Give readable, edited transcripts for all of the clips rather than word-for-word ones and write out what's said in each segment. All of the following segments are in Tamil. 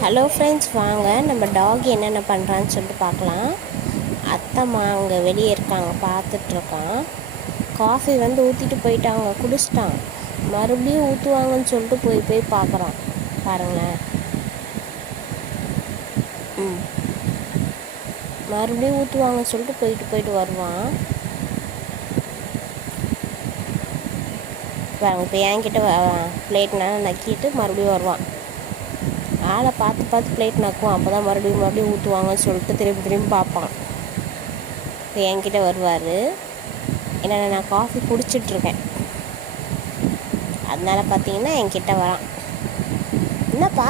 ஹலோ ஃப்ரெண்ட்ஸ், வாங்க நம்ம டாக் என்னென்ன பண்ணுறான்னு சொல்லிட்டு பார்க்கலாம். அத்தைம்மா அங்கே வெளியே இருக்காங்க, பார்த்துட்ருக்கான். காஃபி ஊற்றிட்டு போயிட்டாங்க, குடிச்சிட்டான். மறுபடியும் ஊற்றுவாங்கன்னு சொல்லிட்டு போய் பார்க்குறான். பாருங்களேன். மறுபடியும் ஊற்றுவாங்கன்னு சொல்லிட்டு போயிட்டு வருவான். பாருங்க, இப்போ என்கிட்ட பிளேட்னால நக்கிட்டு மறுபடியும் வருவான். ஆளை பார்த்து பிளேட் நக்குவான். அப்போ தான் மறுபடியும் ஊற்றுவாங்கன்னு சொல்லிட்டு திரும்பி பார்ப்பான். இப்போ என்கிட்ட வருவார். ஏன்னா நான் காஃபி குடிச்சிட்ருக்கேன், அதனால பார்த்தீங்கன்னா என்கிட்ட வரான். என்னப்பா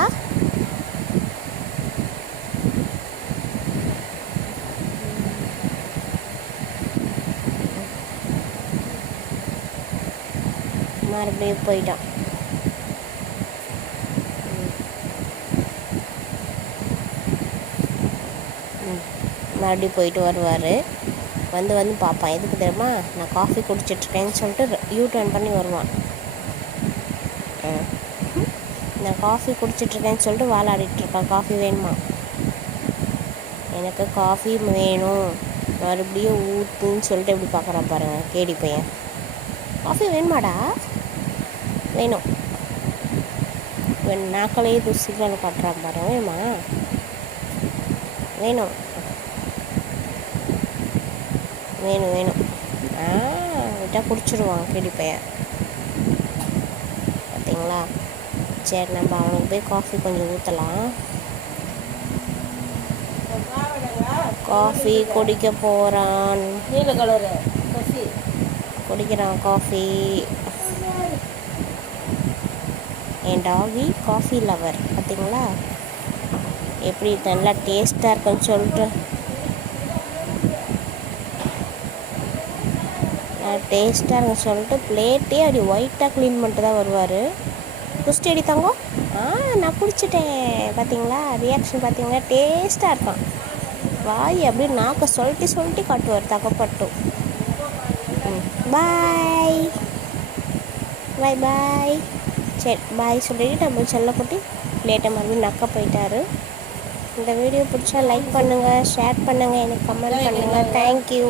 மறுபடியும் போயிட்டான். மறுபடியும் போயிட்டு வருவார். வந்து பார்ப்பான். எதுக்கு தெரியுமா? நான் காஃபி குடிச்சிட்ருக்கேன்னு சொல்லிட்டு யூ-டர்ன் பண்ணி வருவான். நான் காஃபி குடிச்சிட்ருக்கேன்னு சொல்லிட்டு வாலாடிட்டுருக்கான். காஃபி வேணுமா? எனக்கு காஃபி வேணும், மறுபடியும் ஊற்றுன்னு சொல்லிட்டு எப்படி பார்க்குறான் பாருங்கள், கேடி பையன். காஃபி வேணுமாடா? வேணும். நாக்களையே துசிக்கலான்னு காட்டுறான் பாருங்க. வேணுமா? வேணும் வேணும் வேணும் விட்டால் குடிச்சிடுவான் கேடி பையன். பார்த்தீங்களா? சரி, நம்ம அவனுக்கு போய் காஃபி கொஞ்சம் ஊற்றலாம். காஃபி குடிக்க போகிறான். நீல கலரு குடிக்கிறான் காஃபி. என் டாகி காஃபி லவர். பார்த்தீங்களா எப்படி நல்லா டேஸ்ட்டாக இருக்குன்னு சொல்லிட்டு பிளேட்டே அப்படி ஒயிட்டாக க்ளீன் பண்ணிட்டு தான் வருவார். குஸ்டி அடித்தாங்க. நான் குடிச்சிட்டேன். பார்த்தீங்களா ரியாக்ஷன்? பார்த்தீங்களா? டேஸ்ட்டாக இருக்கான். வாய் அப்படியே நாக்கை சொல்லிட்டு காட்டுவார் தகப்பட்டும். பாய் பாய் பாய். சரி, பாய் சொல்லிட்டு நம்ம செல்லப்பட்டு பிளேட்டை மறுபடியும் நக்க போயிட்டாரு. இந்த வீடியோ பிடிச்சா லைக் பண்ணுங்கள், ஷேர் பண்ணுங்கள், எனக்கு கமெண்ட் பண்ணுங்கள். தேங்க்யூ.